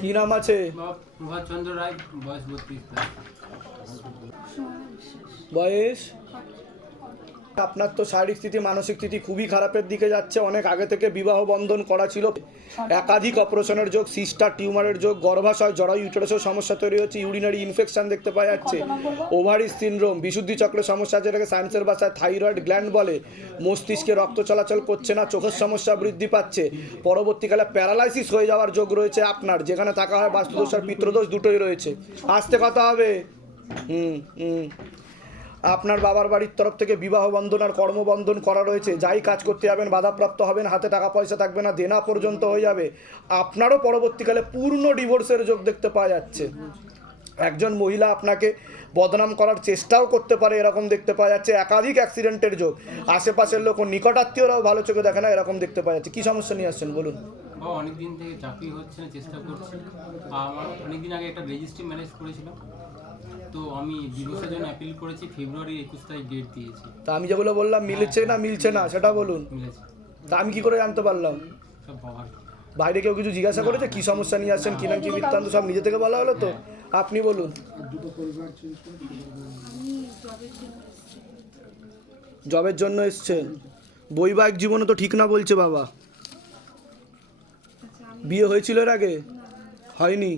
কি নাম আছে? প্রভাত চন্দ্র রায় বয়স বত্রিশ বয়স? আপনার তো শারীরিক স্থিতি মানসিক স্থিতি খুবই খারাপের দিকে যাচ্ছে। অনেক আগে থেকে বিবাহ বন্ধন করা ছিল। একাধিক অপারেশনের যোগ সিস্টার টিউমারের যোগ গর্ভাশয় জরায়ু ইউটারাসের সমস্যা তৈরি হচ্ছে ইউরিনারি ইনফেকশন দেখতে পাওয়া যাচ্ছে। ওভারি সিনড্রোম বিশুদ্ধি চক্রের সমস্যা যেটাকে সায়েন্সের ভাষায় থাইরয়েড গ্ল্যান্ড বলে। মস্তিষ্কে রক্ত চলাচল করছে না চোখের সমস্যা বৃদ্ধি পাচ্ছে। পরবর্তীকালে প্যারালাইসিস হয়ে যাওয়ার যোগ রয়েছে আপনার যেখানে থাকা হয় বাস্তুদোষ আর পিত্রদোষ দুটোই রয়েছে। আসতে কথা হবে। হুম হুম। আপনার বাবার বাড়ির তরফ থেকে বিবাহ বন্ধন আর কর্মবন্ধন করা রয়েছে। যাই কাজ করতে যাবেন, বাধাপ্রাপ্ত হবেন, হাতে টাকা পয়সা থাকবে না, দেনা পর্যন্ত হয়ে যাবে। আপনারও পরবর্তীকালে পূর্ণ ডিভোর্সের যোগ দেখতে পাওয়া যাচ্ছে। একজন মহিলা আপনাকে বদনাম করার চেষ্টাও করতে পারে, এরকম দেখতে পাওয়া যাচ্ছে। একাধিক অ্যাক্সিডেন্টের যোগ। আশেপাশের লোক নিকটাত্মীয়রাও ভালো চোখে দেখে না, এরকম দেখতে পাওয়া যাচ্ছে। কী সমস্যা নিয়ে আসছেন, বলুন? বাবা অনেক থেকে চাকরি হচ্ছে না চেষ্টা করছি। আমার অনেকদিন আগে একটা রেজিস্ট্রি ম্যানেজ করেছিলাম। তো আমি ডিভোর্সের জন্য অ্যাপিল করেছি ফেব্রুয়ারি একুশ তারিখ ডেট দিয়েছি। তা আমি যেগুলো বললাম মিলছে না মিলছে না সেটা বলুন। মিলেছে। তা আমি কি করে জানতে পারলাম? সব বাবার বাইরে কেউ কিছু জিজ্ঞাসা করেছে? কি সমস্যা নিয়ে আসছেন? কি না কি বৃত্তান্ত সব নিজে থেকে বলা হলো তো? আপনি বলুন। জবের জন্য এসছেন। বৈবাহিক জীবনে তো ঠিক না বলছে বাবা। বিয়ে হয়েছিল এর আগে? হয়নি।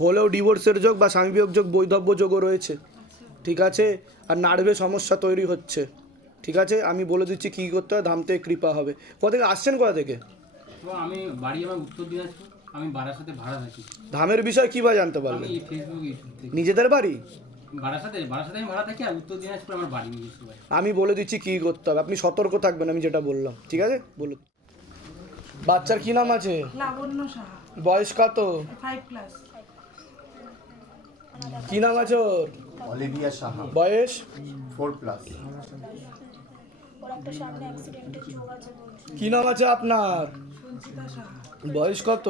হলেও ডিভোর্সের যোগ বা স্বামী বিয়োগ যোগ বৈধব্য যোগও রয়েছে। ঠিক আছে? আর নার্ভে সমস্যা তৈরি হচ্ছে। ঠিক আছে? আমি বলে দিচ্ছি কী করতে হয় ধামতে কৃপা হবে। কোথা থেকে আসছেন কোথা থেকে? আমি বাড়ি আমার উত্তর দিনাজপুর। আমি বারাসাতে ভাড়া থাকি। ধামের বিষয় কী বা জানতে আমি পারলেন নিজেদের বাড়ি? আমি বলে দিচ্ছি কী করতে হবে। আপনি সতর্ক থাকবেন আমি যেটা বললাম। ঠিক আছে? বলুন। বাচ্চার কি নাম আছে? লাবণ্য সাহা। বয়স কত? ফাইভ কি নাম আছে ওর? অলিভিয়া সাহা। বয়স? ফোর প্লাস কি নাম আছে আপনার? বয়স কত?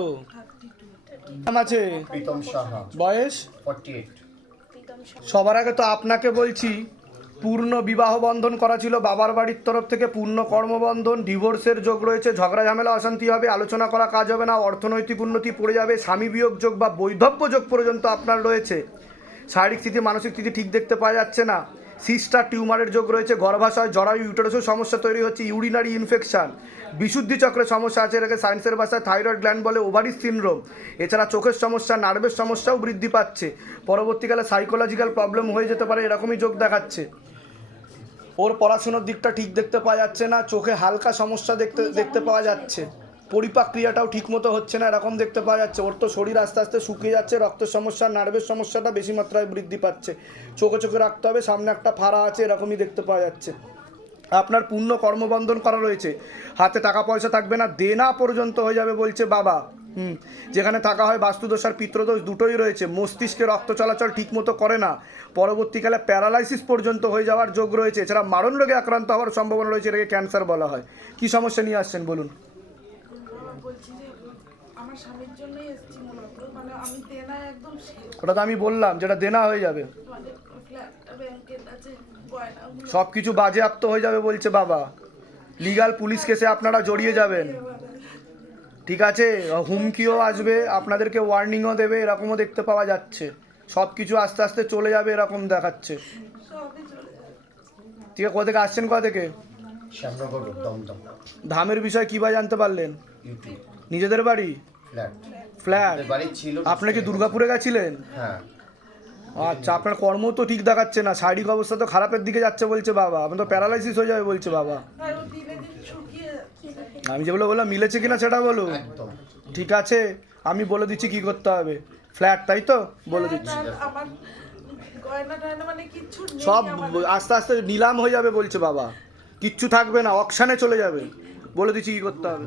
নাম আছে? প্রীতম সাহা। বয়স? ফর্টি এইট সবার আগে তো আপনাকে বলছি পূর্ণ বিবাহ বন্ধন করা ছিল বাবার বাড়ির তরফ থেকে, পূর্ণ কর্মবন্ধন, ডিভোর্সের যোগ রয়েছে, ঝগড়া, ঝামেলা, অশান্তি হবে, আলোচনা করা কাজ হবে না, অর্থনৈতিক উন্নতি পড়ে যাবে, স্বামী বিয়োগ যোগ বা বৈধব্য যোগ পর্যন্ত আপনার রয়েছে। শারীরিক স্থিতি, মানসিক স্থিতি ঠিক দেখতে পাওয়া যাচ্ছে না। সিস্টার টিউমারের যোগ রয়েছে, গর্ভাশয়, জরায়ু, ইউটারাসের সমস্যা তৈরি হচ্ছে, ইউরিনারি ইনফেকশান। বিশুদ্ধি চক্রের সমস্যা আছে এটাকে সায়েন্সের ভাষায় থাইরয়েড গ্ল্যান্ড বলে, ওভারি সিনড্রোম। এছাড়া চোখের সমস্যা, নার্ভের সমস্যাও বৃদ্ধি পাচ্ছে। পরবর্তীকালে সাইকোলজিক্যাল প্রবলেম হয়ে যেতে পারে, এরকমই যোগ দেখাচ্ছে। ওর পড়াশোনার দিকটা ঠিক দেখতে পাওয়া যাচ্ছে না, চোখে হালকা সমস্যা দেখতে দেখতে পাওয়া যাচ্ছে। পরিপাক ক্রিয়াটাও ঠিক মতো হচ্ছে না, এরকম দেখতে পাওয়া যাচ্ছে। ওর তো শরীর আস্তে আস্তে শুকিয়ে যাচ্ছে রক্তের সমস্যা নার্ভের সমস্যাটা বেশি মাত্রায় বৃদ্ধি পাচ্ছে। চোখে চোখে রাখতে হবে, সামনে একটা ফাড়া আছে, এরকমই দেখতে পাওয়া যাচ্ছে। আপনার পূর্ণ কর্মবন্ধন করা রয়েছে। হাতে টাকা পয়সা থাকবে না, দেনা পর্যন্ত হয়ে যাবে বলছে বাবা। হুম, যেখানে থাকা হয় বাস্তুদোষ আর পিত্রদোষ দুটোই রয়েছে। মস্তিষ্কে রক্ত চলাচল ঠিকমতো করে না। পরবর্তীকালে প্যারালাইসিস পর্যন্ত হয়ে যাওয়ার যোগ রয়েছে। এছাড়া মারণ রোগে আক্রান্ত হওয়ার সম্ভাবনা রয়েছে, এটাকে ক্যান্সার বলা হয়। কি সমস্যা নিয়ে আসছেন, বলুন। আমার স্বামীর জন্যই এসেছি মূলত। মানে আমি দেনায় একদম শেষ। ওটা তো আমি বললাম যেটা দেনা হয়ে যাবে। মানে ফ্ল্যাটটা ব্যাংকের কাছে গয়নাগুলো। সব কিছু বাজেয়াপ্ত হয়ে যাবে বলছে বাবা। লিগাল পুলিশ কেসে আপনারা জড়িয়ে যাবেন। ঠিক আছে? হুমকিও আসবে আপনাদেরকে ওয়ার্নিংও দেবে এরকমও দেখতে পাওয়া যাচ্ছে। সব কিছু আস্তে আস্তে চলে যাবে এরকম দেখাচ্ছে। ঠিক আছে কোথা থেকে আসছেন কোথা থেকে? শ্যামনগর দমদম। ধামের বিষয় কী বা জানতে পারলেন? নিজেদের বাড়ি? ফ্ল্যাট ফ্ল্যাট বাড়ি ছিল আপনি কি দুর্গাপুরে গেছিলেন? হ্যাঁ। আচ্ছা আপনার কর্ম তো ঠিক দেখাচ্ছে না শারীরিক অবস্থা তো খারাপের দিকে যাচ্ছে বলছে বাবা। আপনার তো প্যারালাইসিস হয়ে যাবে বলছে বাবা। আমি যেগুলো বললাম মিলেছে কিনা সেটা বলো ঠিক আছে আমি বলে দিচ্ছি কি করতে হবে। ফ্ল্যাট তাই তো? বলে দিচ্ছি। মানে কিচ্ছু নেই সব আস্তে আস্তে নিলাম হয়ে যাবে বলছে বাবা। কিচ্ছু থাকবে না অকশানে চলে যাবে। বলে দিচ্ছি কি করতে হবে?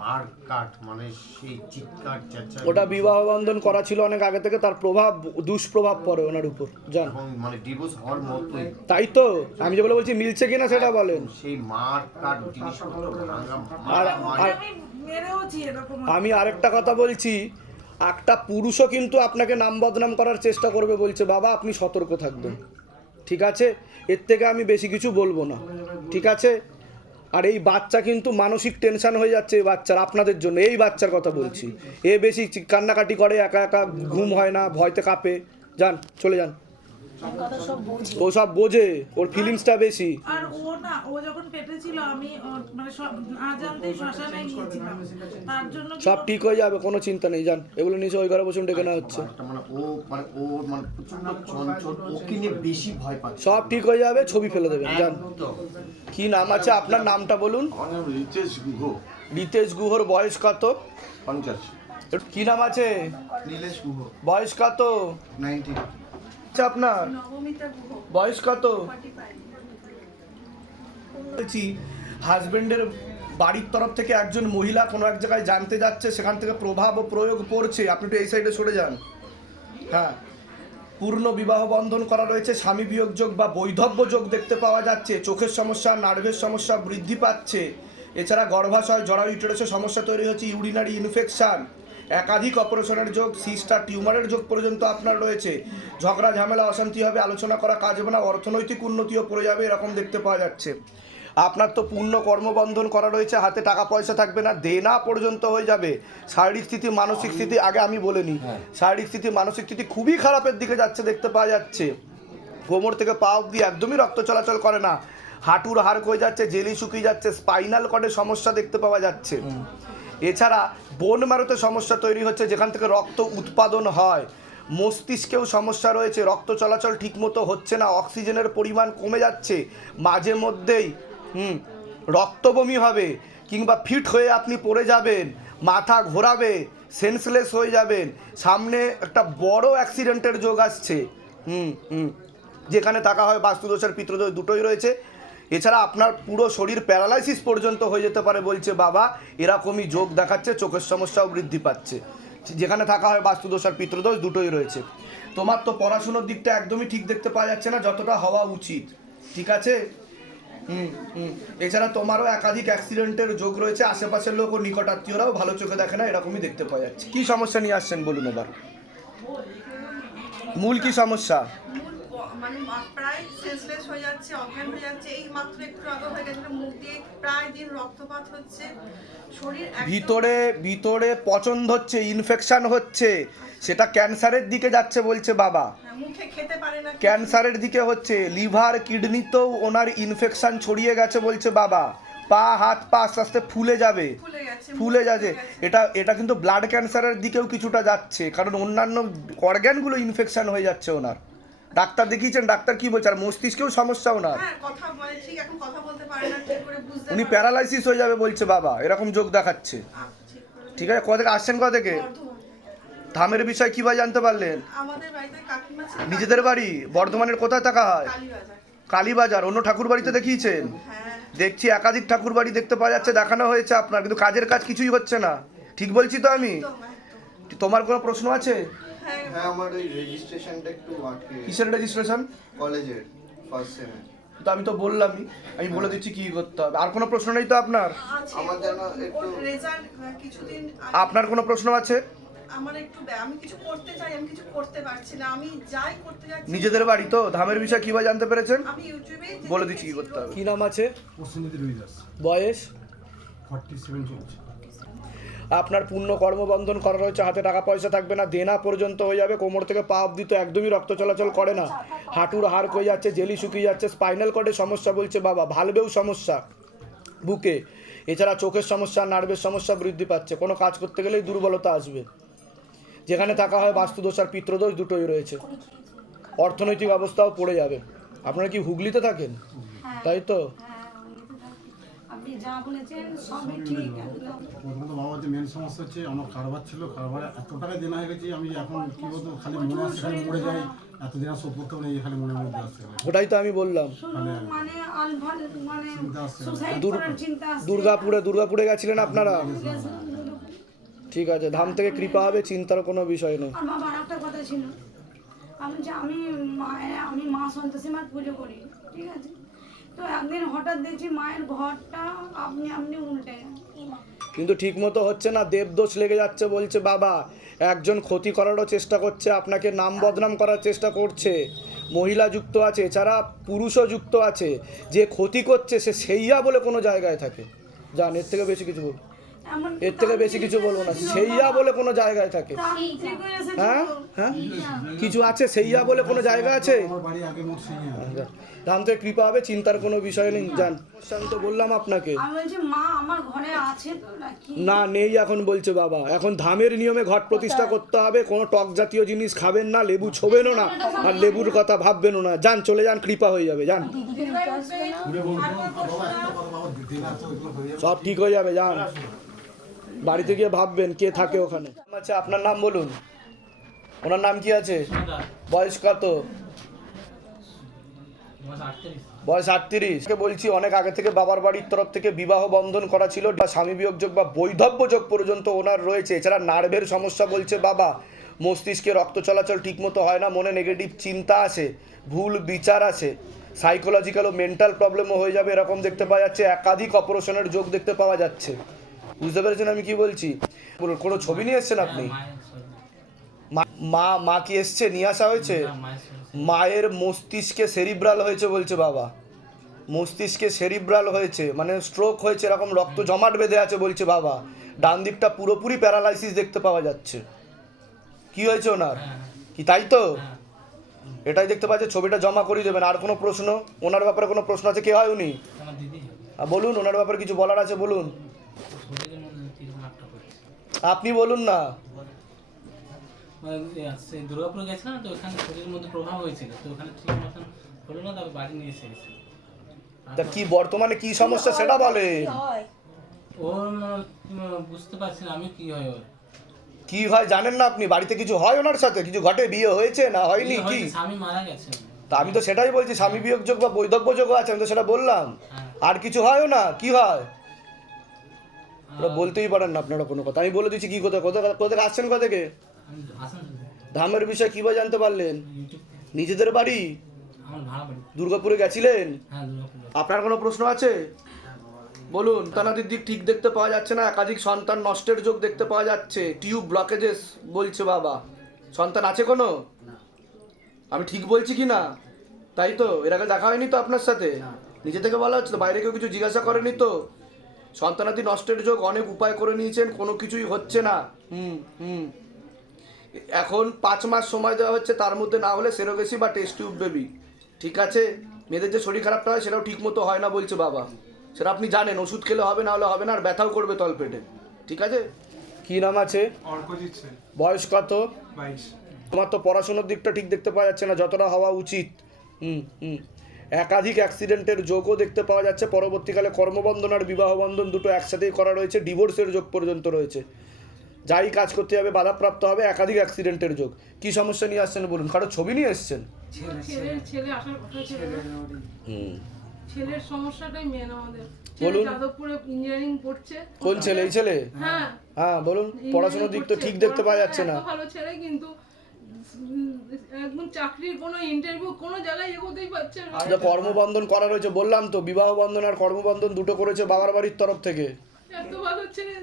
মার কাট মানে সেই চিৎকার ওটা বিবাহ বন্ধন করা ছিল অনেক আগে থেকে তার প্রভাব দুষ্প্রভাব পড়ে ওনার উপর। জান। মানে ডিভোর্স হওয়ার মতোই। তাই তো? আমি যেগুলো বলছি মিলছে কিনা সেটা বলেন। সেই মার কাট জিনিসপত্র আর আমি আরেকটা কথা বলছি একটা পুরুষও কিন্তু আপনাকে নাম বদনাম করার চেষ্টা করবে বলছে বাবা আপনি সতর্ক থাকবেন। ঠিক আছে? এর থেকে আমি বেশি কিছু বলব না। ঠিক আছে? আর এই বাচ্চা কিন্তু মানসিক টেনশন হয়ে যাচ্ছে এই বাচ্চার, আপনাদের জন্য। এই বাচ্চার কথা বলছি। এ বেশি কান্নাকাটি করে, একা একা ঘুম হয় না, ভয়তে কাঁপে। যান, চলে যান। ও সব বোঝে ওর ফিলিংসটা বেশি। আর ও না ও যখন পেটে ছিল আমি মানে সব না জানতেই শ্মশানে গিয়েছিলাম। তার জন্য সব ঠিক হয়ে যাবে কোনো চিন্তা নেই যান এগুলো নিচে ওই ঘরে বসুন ডেকে নেওয়া হচ্ছে। মানে ও মানে ও মানে প্রচণ্ড চঞ্চল ওকে নিয়ে বেশি ভয় পাচ্ছে। সব ঠিক হয়ে যাবে ছবি ফেলে দেবেন জান। কি নাম আছে আপনার? নামটা বলুন। আমার রিতেশ গুহ। রিতেশ গুহর বয়স কত? পঞ্চাশ। কি নাম আছে? নীলেশ গুহ। বয়স কত? নাইনটিন। আচ্ছা আপনার? বয়স কত? বলছি হাজবেন্ডের বাড়ির তরফ থেকে একজন মহিলা কোনো এক জায়গায় জানতে যাচ্ছে সেখান থেকে প্রভাব ও প্রয়োগ পড়ছে। আপনি একটু এই সাইডে সরে যান। হ্যাঁ। পূর্ণ বিবাহ বন্ধন করা রয়েছে স্বামী বিয়োগ যোগ বা বৈধব্য যোগ দেখতে পাওয়া যাচ্ছে চোখের সমস্যা নার্ভের সমস্যা বৃদ্ধি পাচ্ছে। এছাড়া গর্ভাশয় জরায়ু ইউটেরাসের সমস্যা তৈরি হচ্ছে ইউরিনারি ইনফেকশন। একাধিক অপারেশনের যোগ সিস্টার টিউমারের যোগ পর্যন্ত আপনার রয়েছে। ঝগড়া ঝামেলা অশান্তি হবে আলোচনা করা কাজ হবে না অর্থনৈতিক উন্নতিও পড়ে যাবে এরকম দেখতে পাওয়া যাচ্ছে। আপনার তো পূর্ণ কর্মবন্ধন করা রয়েছে হাতে টাকা পয়সা থাকবে না দেনা পর্যন্ত হয়ে যাবে। শারীরিক স্থিতি মানসিক স্থিতি আগে আমি বলে নিই। শারীরিক স্থিতি মানসিক স্থিতি খুবই খারাপের দিকে যাচ্ছে দেখতে পাওয়া যাচ্ছে। কোমর থেকে পা অব্দি একদমই রক্ত চলাচল করে না। হাঁটুর হাড় হয়ে যাচ্ছে জেলি শুকিয়ে যাচ্ছে স্পাইনাল কর্ডের সমস্যা দেখতে পাওয়া যাচ্ছে। এছাড়া বোন মারোতে সমস্যা তৈরি হচ্ছে, যেখান থেকে রক্ত উৎপাদন হয়। মস্তিষ্কেও সমস্যা রয়েছে, রক্ত চলাচল ঠিকমতো হচ্ছে না, অক্সিজেনের পরিমাণ কমে যাচ্ছে, মাঝে মধ্যেই, হুম, রক্তবমি হবে, কিংবা ফিট হয়ে আপনি পড়ে যাবেন, মাথা ঘোরাবে, সেন্সলেস হয়ে যাবেন, সামনে একটা বড় অ্যাক্সিডেন্টের যোগ আসছে, হুম হুম, যেখানে থাকা হয় বাস্তুদোষের পিত্রদোষ দুটোই রয়েছে এছাড়া আপনার পুরো শরীর প্যারালাইসিস পর্যন্ত হয়ে যেতে পারে বলছে বাবা। এরকমই যোগ দেখাচ্ছে, চোখের সমস্যাও বৃদ্ধি পাচ্ছে। যেখানে থাকা হয় বাস্তুদোষ আর পিত্রদোষ দুটোই রয়েছে। তোমার তো পড়াশুনোর দিকটা একদমই ঠিক দেখতে পাওয়া যাচ্ছে না, যতটা হওয়া উচিত। ঠিক আছে? হুম হুম। এছাড়া তোমারও একাধিক অ্যাক্সিডেন্টের যোগ রয়েছে, আশেপাশের লোক ও নিকটাত্মীয়রাও ভালো চোখে দেখে না, এরকমই দেখতে পাওয়া যাচ্ছে। কি সমস্যা নিয়ে আসছেন বলুন এবার। মূল কি সমস্যা? মানে প্রায় সেন্সলেস হয়ে যাচ্ছে অজ্ঞান হয়ে যাচ্ছে। এই মাত্র একটু আগে হয়ে গেছিল মুখ দিয়ে প্রায় দিন রক্তপাত হচ্ছে। শরীর ভিতরে ভিতরে পছন্দ হচ্ছে ইনফেকশন হচ্ছে। সেটা ক্যান্সারের দিকে যাচ্ছে বলছে বাবা। হ্যাঁ, মুখে খেতে পারে না। ক্যান্সারের দিকে হচ্ছে। লিভার কিডনিতেও ওনার ইনফেকশন ছড়িয়ে গেছে বলছে বাবা। পা হাত পা আস্তে আস্তে ফুলে যাবে। ফুলে গেছে যাচ্ছে এটা এটা কিন্তু ব্লাড ক্যান্সারের দিকেও কিছুটা যাচ্ছে। কারণ অন্যান্য অর্গ্যানগুলো ইনফেকশন হয়ে যাচ্ছে ওনার। ডাক্তার দেখিয়েছেন ডাক্তার কি বলছে? আর মস্তিষ্কেও সমস্যা ওনার হ্যাঁ উনি প্যারালাইসিস হয়ে যাবে বলছে বাবা এরকম যোগ দেখাচ্ছে। আচ্ছা, ঠিক আছে কোথা থেকে আসছেন কোথা থেকে ধামের বিষয় কীভাবে জানতে পারলেন? নিজেদের বাড়ি? বর্ধমানের কোথায় থাকা হয়? কালীবাজার। অন্য ঠাকুর বাড়িতে দেখিয়েছেন? হ্যাঁ। দেখছি একাধিক ঠাকুর বাড়ি দেখতে পাওয়া যাচ্ছে দেখানো হয়েছে আপনার কিন্তু কাজের কাজ কিছুই হচ্ছে না। ঠিক বলছি তো আমি? তোমার কোনো প্রশ্ন আছে? হ্যাঁ। হ্যাঁ আমার ওই রেজিস্ট্রেশনটা একটু আটকে কিসের রেজিস্ট্রেশন কলেজের ফার্স্ট সেমে তো আমি তো বললামই আমি বলে দিচ্ছি কি করতে হবে। আর কোনো প্রশ্ন নেই তো আপনার? আমার যেন একটু- রেজাল্ট কিছুদিন আপনার কোনো প্রশ্ন আছে? আমার একটু আমি কিছু করতে চাই আমি কিছু করতে পারছি না। আমি যাই করতে যাচ্ছি নিজেদের বাড়ি তো? ধামের বিষয় কীভাবে জানতে পেরেছেন? আমি ইউটিউবে বলে দিচ্ছি কি করতে হবে। কি নাম আছে? বয়স? ফর্টি সেভেন চলছে। আপনার পূর্ণ কর্মবন্ধন করা রয়েছে হাতে টাকা পয়সা থাকবে না দেনা পর্যন্ত হয়ে যাবে কোমর থেকে পা অব্দি তো একদমই রক্ত চলাচল করে না। হাঁটুর হাড় হয়ে যাচ্ছে জেলি শুকিয়ে যাচ্ছে স্পাইনাল কর্ডের সমস্যা বলছে বাবা ভালবেও সমস্যা বুকে। এছাড়া চোখের সমস্যা নার্ভের সমস্যা বৃদ্ধি পাচ্ছে কোনো কাজ করতে গেলেই দুর্বলতা আসবে। যেখানে থাকা হয় বাস্তুদোষ আর পিত্রদোষ দুটোই রয়েছে। অর্থনৈতিক অবস্থাও পড়ে যাবে। আপনারা কি হুগলিতে থাকেন? তাই তো? হ্যাঁ। আপনি যা বলেছেন সবই ঠিক। একদম। প্রথমত বাবার যে মেন সমস্যা হচ্ছে আমার কারবার ছিল কারবারে এত টাকা দেনা হয়ে গেছে আমি এখন কি বলতো খালি মনে আসছে খালি মরে যাই এত দিন শোধ করতেও নেই খালি মনের মধ্যে আসছে ওটাই তো আমি বললাম। মানে মানে চিন্তা আসছে না। সুসাইড করার চিন্তা দুর্গাপুরে দুর্গাপুরে গেছিলেন আপনারা? ঠিক আছে ধাম থেকে কৃপা হবে চিন্তার কোনো বিষয় নেই। আর বাবার একটা কথা ছিল। আমি যে আমি মায়ের আমি মা সন্তোষী মার পুজো করি ঠিক আছে? তো একদিন হঠাৎ দেখছি মায়ের ঘরটা আপনি আপনি উল্টে কিন্তু ঠিক মতো হচ্ছে না, দেবদোষ লেগে যাচ্ছে বলছে, বাবা, একজন ক্ষতি করারও চেষ্টা করছে, আপনাকে নাম বদনাম করার চেষ্টা করছে। মহিলা যুক্ত আছে, এছাড়া পুরুষও যুক্ত আছে। যে ক্ষতি করছে, সে সেইয়া বলে কোনো জায়গায় থাকে। যান, এর থেকে বেশি কিছু বলব এমন এর থেকে বেশি কিছু বলব না। সেইয়া বলে কোনো জায়গায় থাকে। হয়ে? হ্যাঁ? হ্যাঁ? কিছু আছে? সেইয়া বলে কোনো জায়গা আছে? আমার বাড়ি আগে মোট সেই রাম থেকে কৃপা হবে চিন্তার কোনো বিষয় নেই। যান। আমি তো বললাম আপনাকে। আমি বলছি মা আমার ঘরে আছে তো নাকি না নেই এখন বলছে বাবা। এখন ধামের নিয়মে ঘট প্রতিষ্ঠা করতে হবে। কোনো টক জাতীয় জিনিস খাবেন না লেবু ছোবেনও না। আর লেবুর কথা ভাববেনও না। যান চলে যান কৃপা হয়ে যাবে। যান। সব ঠিক হয়ে যাবে যান। বাড়িতে গিয়ে ভাববেন কে থাকে ওখানে। আচ্ছা আপনার নাম বলুন। ওনার নাম কি আছে? বয়স কত? বয়স আটত্রিশ। বলছি অনেক আগে থেকে বাবার বাড়ির তরফ থেকে বিবাহ বন্ধন করা ছিল বা স্বামী বিয়োগ যোগ বা বৈধব্য যোগ পর্যন্ত ওনার রয়েছে। এছাড়া নার্ভের সমস্যা বলছে বাবা মস্তিষ্কে রক্ত চলাচল ঠিকমতো হয় না মনে নেগেটিভ চিন্তা আছে ভুল বিচার আছে সাইকোলজিক্যাল ও মেন্টাল প্রবলেমও হয়ে যাবে এরকম দেখতে পাওয়া যাচ্ছে। একাধিক অপারেশনের যোগ দেখতে পাওয়া যাচ্ছে। বুঝতে পেরেছেন আমি কি বলছি? বলুন কোনো ছবি নিয়ে এসছেন আপনি? মা- মা কি এসছে? নিয়ে আসা হয়েছে? মায়ের মস্তিষ্কে সেরিব্রাল হয়েছে বলছে বাবা। মস্তিষ্কে সেরিব্রাল হয়েছে মানে স্ট্রোক হয়েছে এরকম রক্ত জমাট বেঁধে আছে বলছে বাবা। ডান দিকটা পুরোপুরি প্যারালাইসিস দেখতে পাওয়া যাচ্ছে। কি হয়েছে ওনার? কি তাই তো? এটাই দেখতে পাচ্ছে ছবিটা জমা করিয়ে দেবেন। আর কোনো প্রশ্ন? ওনার ব্যাপারে কোনো প্রশ্ন আছে? কে হয় উনি? বলুন ওনার ব্যাপারে কিছু বলার আছে? বলুন ছোটোর জন্য তিরিশ লাখ টাকা করেছে আপনি বলুন না। মানে, এ, সে দুর্গাপুরে গেছিলাম তো ওখানে শরীরের মধ্যে প্রভাব হয়েছিল তো ওখানে ঠিক মতন হলো না তারপর বাড়ি নিয়ে এসে গেছে। তা কি বর্তমানে কি সমস্যা সেটা বলে ওর বুঝতে পারছি না আমি কি হয় ওর? কি হয় জানেন না আপনি বাড়িতে কিছু হয় ওনার সাথে? কিছু ঘটে বিয়ে হয়েছে না হয়নি কি? স্বামী মারা গেছে। তা আমি তো সেটাই বলছি স্বামী বিয়োগ যোগ বা বৈধব্য যোগ আছে আমি তো সেটা বললাম। হ্যাঁ। আর কিছু হয়ও না কি হয়? ওরা বলতেই পারেন না আপনারা কোনো কথা। আমি বলে দিচ্ছি কি কোথায় কোথায় কোথায় আসছেন কোথা থেকে? ধামের বিষয়ে কীভাবে জানতে পারলেন? নিজেদের বাড়ি? দুর্গাপুরে গেছিলেন? আপনার কোনো প্রশ্ন আছে? বলুন সন্তানাদির দিক ঠিক দেখতে পাওয়া যাচ্ছে না একাধিক সন্তান নষ্টের যোগ দেখতে পাওয়া যাচ্ছে টিউব ব্লকেজেস বলছে বাবা। সন্তান আছে কোনো? আমি ঠিক বলছি কি না? তাই তো এর আগে দেখা হয়নি তো আপনার সাথে? নিজে থেকে বলা হচ্ছে তো বাইরে কেউ কিছু জিজ্ঞাসা করেনি তো? সন্তানাদি নষ্টের যোগ অনেক উপায় করে নিয়েছেন কোনো কিছুই হচ্ছে না। হুম হুম। এখন পাঁচ মাস সময় দেওয়া হচ্ছে তার মধ্যে না হলে সেরোগেসি বা টেস্ট টিউব বেবি ঠিক আছে? মেয়েদের যে শরীর খারাপটা হয় সেটাও ঠিক মতো হয় না বলছে বাবা। সেটা আপনি জানেন ওষুধ খেলে হবে না হলে হবে না আর ব্যথাও করবে তলপেটে। ঠিক আছে? কি নাম আছে? বয়স কত? বাইশ। তোমার তো পড়াশোনার দিকটা ঠিক দেখতে পাওয়া যাচ্ছে না যতটা হওয়া উচিত। হুম হুম। একাধিক অ্যাক্সিডেন্টের যোগও দেখতে পাওয়া যাচ্ছে। পরবর্তীকালে কর্মবন্ধন আর বিবাহ বন্ধন দুটো একসাথেই করা রয়েছে। ডিভোর্সের যোগ পর্যন্ত রয়েছে। যাই কাজ করতে যাবে বাধাপ্রাপ্ত হবে একাধিক অ্যাক্সিডেন্টের যোগ কি সমস্যা নিয়ে আসছেন বলুন? কারও ছবি নিয়ে এসছেন? ছেলের ছেলে আসার কথা ছিল। না। হুম। সমস্যাটাই মেন আমাদের। বলুন। ইঞ্জিনিয়ারিং পড়ছে। কোন ছেলে? এই ছেলে? হ্যাঁ। হ্যাঁ বলুন। পড়াশোনার দিক তো ঠিক দেখতে পাওয়া যাচ্ছে না। ভালো ছেলে কিন্তু একদম চাকরির কোনো ইন্টারভিউ কোনো জায়গায় এগোতেই পারছে না। যে কর্মবন্ধন করা রয়েছে বললাম তো বিবাহ বন্ধন আর কর্মবন্ধন দুটো করেছে বাবার বাড়ির তরফ থেকে। এত ভালো ছেলে।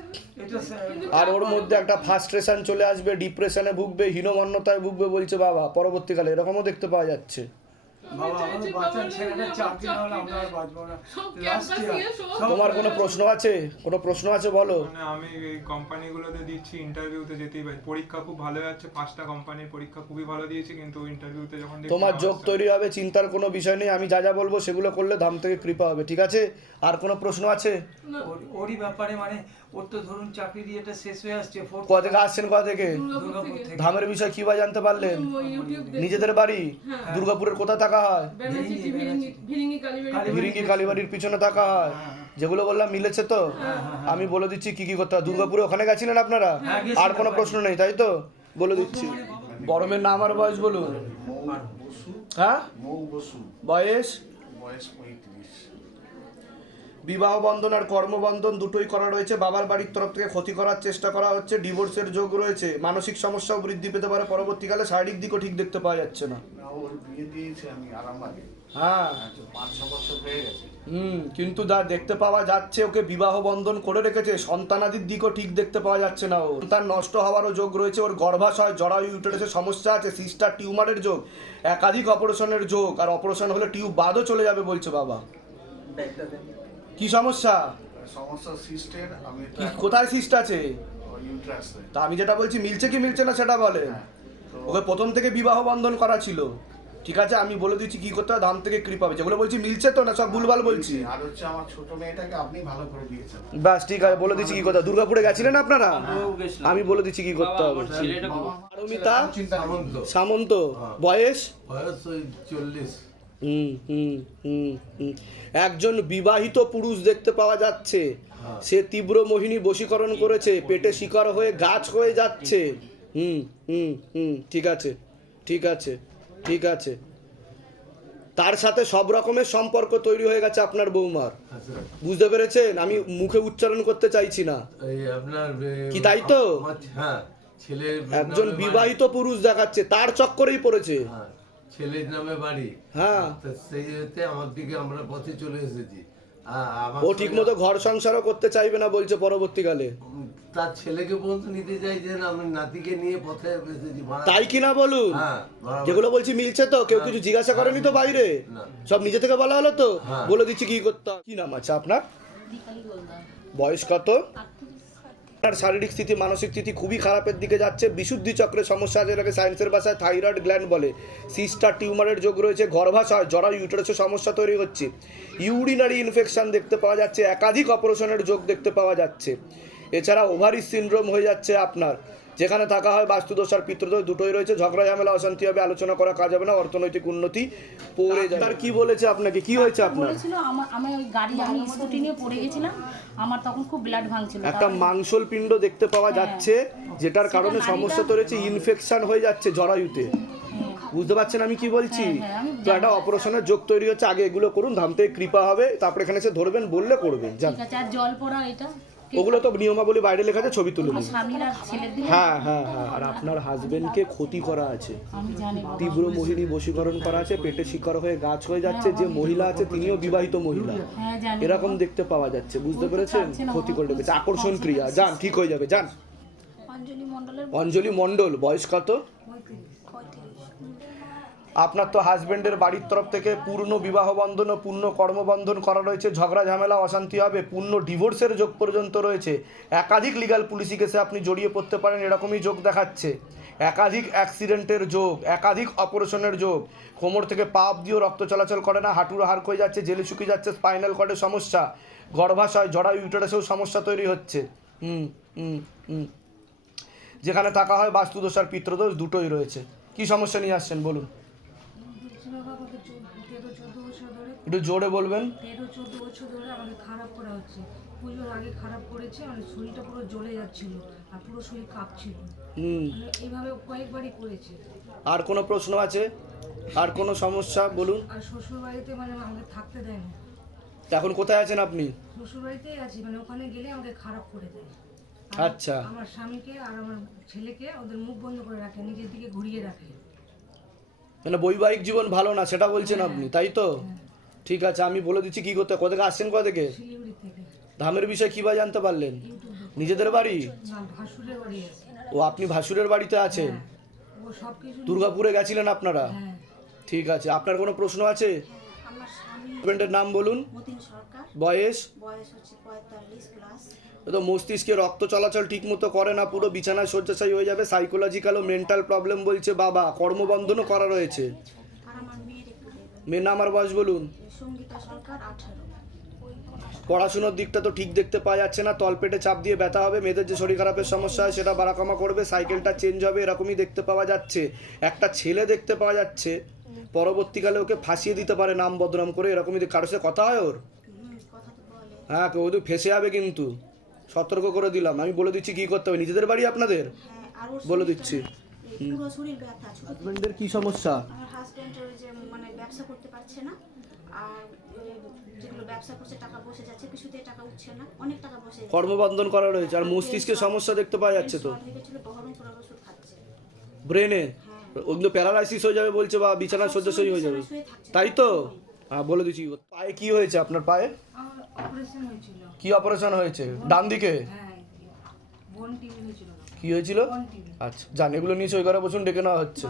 আর ওর মধ্যে একটা ফার্স্ট্রেশন চলে আসবে ডিপ্রেশনে ভুগবে হীনমান্যতায় ভুগবে বলছে বাবা পরবর্তীকালে। এরকমও দেখতে পাওয়া যাচ্ছে। তোমার কোনো প্রশ্ন আছে? কোনো প্রশ্ন আছে বলো? মানে আমি এই কোম্পানিগুলোতে দিচ্ছি ইন্টারভিউতে যেতেই পারি। পরীক্ষা খুব ভালো যাচ্ছে পাঁচটা কোম্পানির পরীক্ষা খুবই ভালো দিয়েছি কিন্তু ইন্টারভিউতে যখন তোমার যোগ তৈরি হবে চিন্তার কোনো বিষয় নেই আমি যা যা বলব সেগুলো করলে ধাম থেকে কৃপা হবে ঠিক আছে? আর কোনো প্রশ্ন আছে? ওর- ওরই ব্যাপারে মানে ওর তো ধরুন চাকরি দিয়েটা শেষ হয়ে আসছে কোথা থেকে আসছেন কোথা থেকে? ধামের বিষয় কি বা জানতে পারলেন? নিজেদের বাড়ি? দুর্গাপুরের কোথা থাকা হয়? ভিরিঙ্গি ভিরিঙ্গি কালীবাড়ি ভিরিঙ্গি কালীবাড়ির পিছনে থাকা হয়। যেগুলো বললাম মিলেছে তো? আমি বলে দিচ্ছি কি কি করতে হয়। দুর্গাপুরে ওখানে গেছিলেন আপনারা? আর কোনো প্রশ্ন নেই তাই তো? বলে দিচ্ছি। বড়মের নাম আর বয়স বলুন। হ্যাঁ? মৌ বসু। বয়স? বয়স বিবাহ বন্ধন আর কর্মবন্ধন দুটোই করা রয়েছে। বাবার বাড়ির তরফ থেকে ক্ষতি করার চেষ্টা করা হচ্ছে। ডিভোর্সের যোগ রয়েছে। মানসিক সমস্যাও বৃদ্ধি পেতে পারে। পরবর্তীকালে শারীরিক দিকও ঠিক দেখতে পাওয়া যাচ্ছে না। হ্যাঁ। পাঁচ ছ বছর হয়ে গেছে। হুম কিন্তু যা দেখতে পাওয়া যাচ্ছে ওকে বিবাহ বন্ধন করে রেখেছে। সন্তানাদির দিকও ঠিক দেখতে পাওয়া যাচ্ছে না ও তার নষ্ট হওয়ারও যোগ রয়েছে। ওর গর্ভাশয় জরায়ু ইউটেরাসের সমস্যা আছে। সিস্টার টিউমারের যোগ একাধিক অপারেশনের যোগ। আর অপারেশন হলে টিউব বাদও চলে যাবে বলছে বাবা। কি সমস্যা? সমস্যা সিস্টের আমি কি কোথায় সিস্ট আছে? ইউট্রাসে তা আমি যেটা বলছি মিলছে কি মিলছে না সেটা বলে ওকে প্রথম থেকে বিবাহ বন্ধন করা ছিল। ঠিক আছে আমি বলে দিচ্ছি কি করতে হবে ধাম থেকে কৃপা হবে। যেগুলো বলছি মিলছে তো না সব ভুলভাল বলছি। আর হচ্ছে আমার ছোট মেয়েটাকে আপনি ভালো করে দিয়েছেন। ব্যাস ঠিক আছে বলে দিচ্ছি কি কথা দুর্গাপুরে গেছিলেন আপনারা? আমি বলে দিচ্ছি কি করতে হবে। পারমিতা? সামন্ত। বয়স? বয়স ওই চল্লিশ। একজন বিবাহিত পুরুষ দেখতে পাওয়া যাচ্ছে। সে তীব্র মোহিনী বশীকরণ করেছে পেটে শিকার হয়ে গাছ হয়ে যাচ্ছে। হুম হুম হুম ঠিক আছে ঠিক আছে ঠিক আছে। তার সাথে সব রকমের সম্পর্ক তৈরি হয়ে গেছে আপনার বৌমার। আচ্ছা বুঝতে পেরেছেন? আমি মুখে উচ্চারণ করতে চাইছি না। কি তাই তো? হ্যাঁ একজন বিবাহিত পুরুষ দেখাচ্ছে তার চক্করেই পড়েছে। হ্যাঁ, ছেলের নামে বাড়ি। হ্যাঁ। তো সেই হতে আমার দিকে আমরা পথে চলে এসেছি। হ্যাঁ, ও ঠিক মতো ঘর সংসারও করতে চাইবে না বলছে পরবর্তীকালে। তার ছেলেকে পর্যন্ত নিতে চাইছেন আমি নাতিকে নিয়ে পথে এসেছি তাই কিনা বলুন? হ্যাঁ যেগুলো বলছি মিলছে তো কেউ কিছু জিজ্ঞাসা করেনি তো বাইরে? সব নিজে থেকে বলা হলো তো? হ্যাঁ। বলে দিচ্ছি কি করতে হবে। কি নাম আছে আপনার? বয়স কত? আপনার শারীরিক স্থিতি, মানসিক স্থিতি খুবই খারাপের দিকে যাচ্ছে। বিশুদ্ধি চক্রের সমস্যা আছে যেটাকে সায়েন্সের ভাষায় থাইরয়েড গ্ল্যান্ড বলে। সিস্টার টিউমারের যোগ রয়েছে, গর্ভাশয় জরা ইউটারেসের সমস্যা তৈরি হচ্ছে। ইউরিনারি ইনফেকশন দেখতে পাওয়া যাচ্ছে, একাধিক অপারেশনের যোগ দেখতে পাওয়া যাচ্ছে। এছাড়া ওভারি সিনড্রোম হয়ে যাচ্ছে আপনার। যেখানে থাকা হয় বাস্তুদোষ আর পিতৃদোষ দুটোই রয়েছে। ঝগড়া ঝামেলা অশান্তি হবে আলোচনা করা কাজ হবে না অর্থনৈতিক উন্নতি পড়ে যায় তার কি বলেছে আপনাকে? কি হয়েছে আপনার? বলেছিল আমার আমি ওই গাড়ি আমি স্কুটি নিয়ে পড়ে গেছিলাম। আমার তখন খুব ব্লাড ভাঙছিল। একটা মাংসল পিণ্ড দেখতে পাওয়া যাচ্ছে যেটার কারণে সমস্যা তো রয়েছে ইনফেকশন হয়ে যাচ্ছে জরায়ুতে। বুঝতে পারছেন আমি কি বলছি? হ্যাঁ, হ্যাঁ, তো একটা অপারেশনের যোগ তৈরি হচ্ছে আগে এগুলো করুন ধাম থেকে কৃপা হবে তারপরে এখানে এসে ধরবেন বললে করবেন জল পড়া এটা? ওগুলো তো নিয়মাবলী বাইরে লেখা আছে ছবি তুলে হ্যাঁ হ্যাঁ হ্যাঁ। আর আপনার হাজবেন্ডকে ক্ষতি করা আছে। তীব্র মোহিনী বশীকরণ করা আছে পেটে শিকার হয়ে গাছ হয়ে যাচ্ছে যে মহিলা আছে তিনিও বিবাহিত মহিলা। হ্যাঁ এরকম দেখতে পাওয়া যাচ্ছে বুঝতে পেরেছেন? ক্ষতি করে। রেখেছে। আকর্ষণ ক্রিয়া যান ঠিক হয়ে যাবে যান। অঞ্জলি মণ্ডলের অঞ্জলি মণ্ডল বয়স কত? আপনার তো হাজবেন্ডের বাড়ির তরফ থেকে পূর্ণ বিবাহ বন্ধন ও পূর্ণ কর্মবন্ধন করা রয়েছে, ঝগড়া, ঝামেলা, অশান্তি হবে, পূর্ণ ডিভোর্সের যোগ পর্যন্ত রয়েছে। একাধিক লিগাল পুলিশি কেসে আপনি জড়িয়ে পড়তে পারেন, এরকমই যোগ দেখাচ্ছে। একাধিক অ্যাক্সিডেন্টের যোগ, একাধিক অপারেশনের যোগ। কোমর থেকে পাপ দিয়েও রক্ত চলাচল করে না হাঁটুর হাড় হয়ে যাচ্ছে, জেলে শুকিয়ে যাচ্ছে স্পাইনাল কর্ডের সমস্যা, গর্ভাশয় জড়ায়ু ইউটারাসেও সমস্যা তৈরি হচ্ছে। হুম হুম হুম। যেখানে থাকা হয় বাস্তুদোষ আর পিত্রদোষ দুটোই রয়েছে। কি সমস্যা নিয়ে আসছেন, বলুন তেরো চোদ্দ বছর ধরে একটু জোরে বলবেন। তেরো চোদ্দ বছর ধরে আমাকে খারাপ করা হচ্ছে। পুজোর আগে খারাপ করেছে মানে শরীরটা পুরো জ্বলে যাচ্ছিল আর পুরো শরীর কাঁপছিল। হুম। মানে এইভাবে কয়েকবারই করেছে। আর কোনো প্রশ্ন আছে? আর কোনো সমস্যা বলুন। আর শ্বশুর বাড়িতে মানে আমাকে থাকতে দেয় না। এখন কোথায় আছেন আপনি? শ্বশুর বাড়িতেই আছি মানে ওখানে গেলে আমাকে খারাপ করে দেয়। আচ্ছা। আমার স্বামীকে আর আমার ছেলেকে ওদের মুখ বন্ধ করে রাখে নিজের দিকে ঘুরিয়ে রাখে। মানে বৈবাহিক জীবন ভালো না সেটা বলছেন আপনি তাই তো? ঠিক আছে আমি বলে দিচ্ছি কি করতে কোথা থেকে আসছেন কোথা থেকে? ধামের বিষয়ে কীভাবে জানতে পারলেন? নিজেদের বাড়ি? না ভাসুরের বাড়ি আছে। ও আপনি ভাসুরের বাড়িতে আছেন? কিছু দুর্গাপুরে গেছিলেন আপনারা? হ্যাঁ। ঠিক আছে আপনার কোনো প্রশ্ন আছে? আমার নাম বলুন। বয়স? বয়স হচ্ছে পঁয়তাল্লিশ প্লাস তো মস্তিষ্কে রক্ত চলাচল ঠিক মতো করে না পুরো বিছানায় শয্যাশায়ী হয়ে যাবে। সাইকোলজিক্যাল ও মেন্টাল প্রবলেম বলছে বাবা। কর্মবন্ধনও করা রয়েছে। মেয়ের নাম আর বয়স বলুন। সঙ্গীতা সরকার আঠারো। পড়াশোনার দিকটা তো ঠিক দেখতে পাওয়া যাচ্ছে না তলপেটে চাপ দিয়ে ব্যথা হবে মেয়েদের যে শরীর খারাপের সমস্যা হয় সেটা বাড়াকামা করবে সাইকেলটা চেঞ্জ হবে এরকমই দেখতে পাওয়া যাচ্ছে। একটা ছেলে দেখতে পাওয়া যাচ্ছে পরবর্তীকালে ওকে ফাঁসিয়ে দিতে পারে নাম বদনাম করে এরকমই কারোর সাথে কথা হয় ওর? হুম তো বলে। হ্যাঁ কেউ তো ফেসে যাবে কিন্তু। সতর্ক করে দিলাম আমি বলে দিচ্ছি কি করতে হবে নিজেদের বাড়ি আপনাদের? হ্যাঁ বলে দিচ্ছি। হাজবেন্ডের কি সমস্যা? আমার যে মানে ব্যবসা করতে পারছে না আর যেগুলো ব্যবসা করছে টাকা বসে যাচ্ছে কিছুতে টাকা উঠছে না অনেক টাকা বসে কর্মবন্ধন করা রয়েছে আর মস্তিষ্কে সমস্যা দেখতে পাওয়া যাচ্ছে তো। ব্রেনে? হ্যাঁ। ওগুলো প্যারালাইসিস হয়ে যাবে বলছে বা বিছানায় শয্যাশয়ী হয়ে যাবে। তাই তো? হ্যাঁ বলে দিচ্ছি। পায়ে কি হয়েছে আপনার পায়ে? অপারেশন কি অপারেশন হয়েছে? ডান দিকে? হ্যাঁ কি হয়েছিল? আচ্ছা জান এগুলো নিয়ে সই করে বসুন ডেকে নেওয়া হচ্ছে।